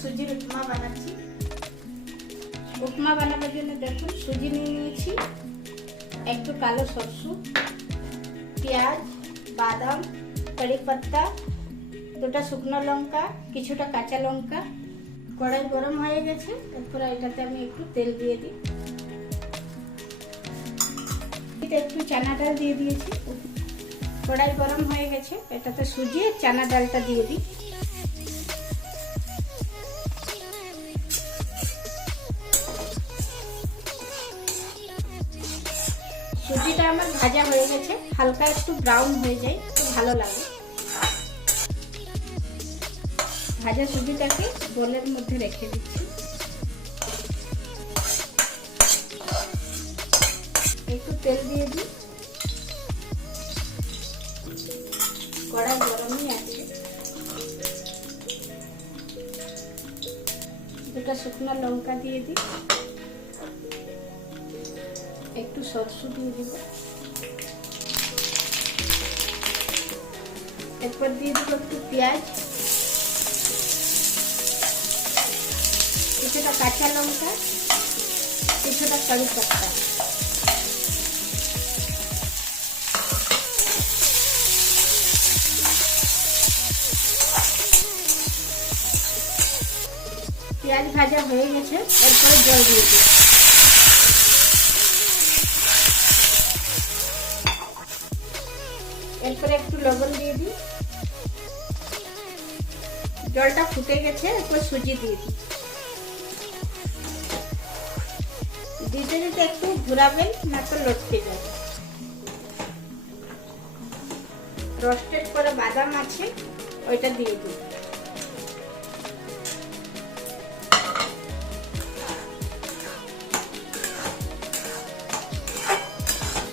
সুজির উপমা বানাচ্ছি। উপমা বানাবার জন্য দেখুন সুজি নিয়ে নিয়েছি, একটু কালো সরষে, পেঁয়াজ, বাদাম, কারি পাতা, দুটো শুকনো লঙ্কা, কিছুটা কাঁচা লঙ্কা। কড়াই গরম হয়ে গেছে, তারপরে এটাতে আমি একটু তেল দিয়ে দিই। একটু চানা ডাল দিয়ে দিয়েছি। কড়াই গরম হয়ে গেছে, এটাতে সুজি আর চানা ডালটা দিয়ে দিই। সুজিটা আমার ভাজা হয়ে গেছে, হালকা একটু ব্রাউন হয়ে যায় তো ভালো লাগে। ভাজা সুজিটাকে বোলের মধ্যে রেখে দিচ্ছি। একটু তেল দিয়ে দিই। কড়াই গরমই আছে। দুটো শুকনো লঙ্কা দিয়ে দিই, একটু সরষে দিয়ে দিব, এরপর দিয়ে দিব একটু পেঁয়াজ, কিছুটা কাঁচা লঙ্কা, কিছুটা কারি পাতা। পেঁয়াজ ভাজা হয়ে গেছে, এরপরে জল দিয়ে দিই। এরপরে একটু লবণ দিয়ে দিই। জলটা ফুটে গেছে, এরপর সুজি দিয়ে দিই। দিতে দিতে একটু ঘুরাবেন, না তো লটকে যাবে। রোস্টেড করে বাদাম আছে, ওইটা দিয়ে দিই।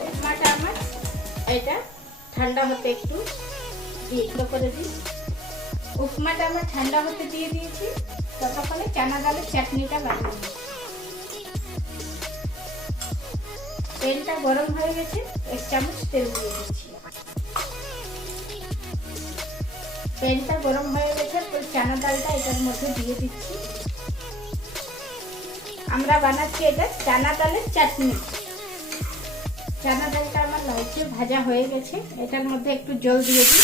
উপমাটা আমার এটা ঠান্ডা হতে একটু করে দিই। উপমাটা আমার ঠান্ডা হতে দিয়ে দিয়েছি, ততক্ষণে চানা ডালের চাটনিটা বানিয়ে নিই। তেলটা গরম হয়ে গেছে, 1 চামচ তেল দিয়ে দিচ্ছি। তেলটা গরম হয়ে গেছে, চানা ডালটা এটার মধ্যে দিয়ে দিচ্ছি। আমরা বানাচ্ছি এটা চানা ডালের চাটনি। চানা ডালটা আমার লালচে ভাজা হয়ে গেছে, এটার মধ্যে একটু জল দিয়ে দিই।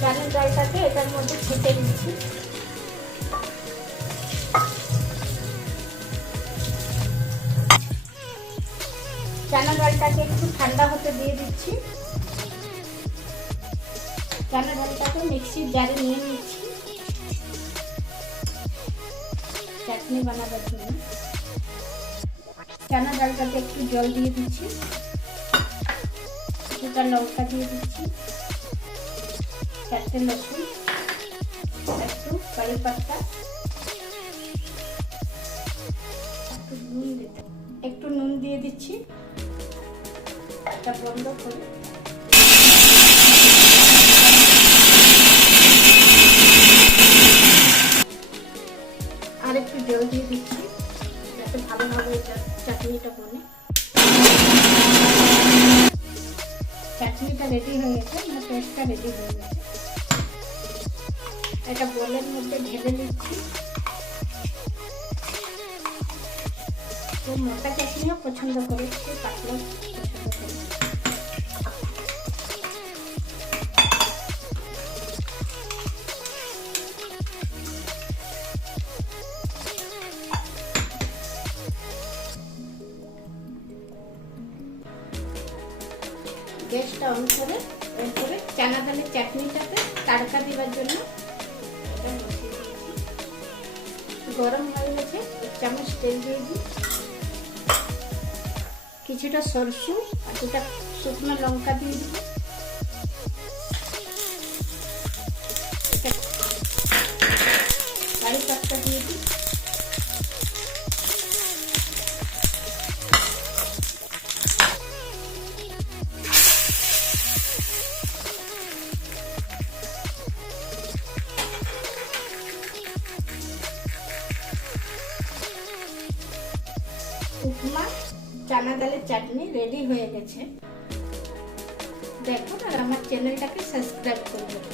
চানা ডালটাকে এটার মধ্যে ছেঁকে দিচ্ছি। চানা ডালটাকে একটু ঠান্ডা হতে দিয়ে দিচ্ছি। চানা ডালটাকে মিক্সির জারে নিয়ে নিচ্ছি চাটনি বানাবার জন্য। চানা ডালটাতে একটু জল দিয়ে দিচ্ছি, কিছুটা লঙ্কা দিয়ে দিচ্ছি, 4টে লসুন, একটু কারি পাতা, একটু নুন দিয়ে দিচ্ছি। এটা বন্ধ করে আর একটু জল দিয়ে দিচ্ছি, যাতে ভালোভাবে এটা চাটনিটা বনে। চাটনিটা রেডি হয়ে গেছে, মানে পেস্টটা রেডি হয়ে গেছে। এটা বোলের মধ্যে ঢেলে নিচ্ছি। তো মোটা চাটনিও পছন্দ করে, পাতলা পছন্দ করে। গ্যাসটা অন করে এরপরে চানা ডালের চাটনিটাতে তাড়কা দেওয়ার জন্য এটা বসিয়ে দিয়েছি। গরম হয়ে গেছে, 1 চামচ তেল দিয়ে দিই, কিছুটা সরষে আর 2টা শুকনো লঙ্কা দিয়ে দিব, কারি পাতা দিয়ে দিই, উপমা চানা ডালের চাটনি রেডি হয়ে গেছে। দেখুন আর আমার চ্যানেলটাকে সাবস্ক্রাইব করবেন।